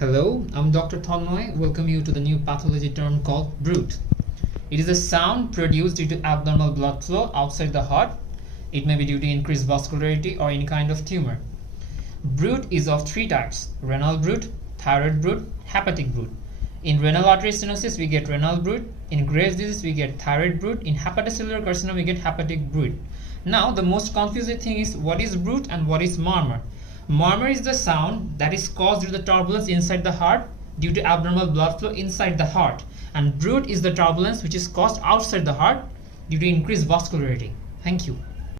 Hello, I'm Dr. Tanmoy. Welcome you to the new pathology term called Bruit. It is a sound produced due to abnormal blood flow outside the heart. It may be due to increased vascularity or any kind of tumor. Bruit is of three types: renal bruit, thyroid bruit, hepatic bruit. In renal artery stenosis, we get renal bruit. In Graves' disease, we get thyroid bruit. In hepatocellular carcinoma, we get hepatic bruit. Now, the most confusing thing is what is bruit and what is murmur. Murmur is the sound that is caused due to the turbulence inside the heart due to abnormal blood flow inside the heart. And bruit is the turbulence which is caused outside the heart due to increased vascularity. Thank you.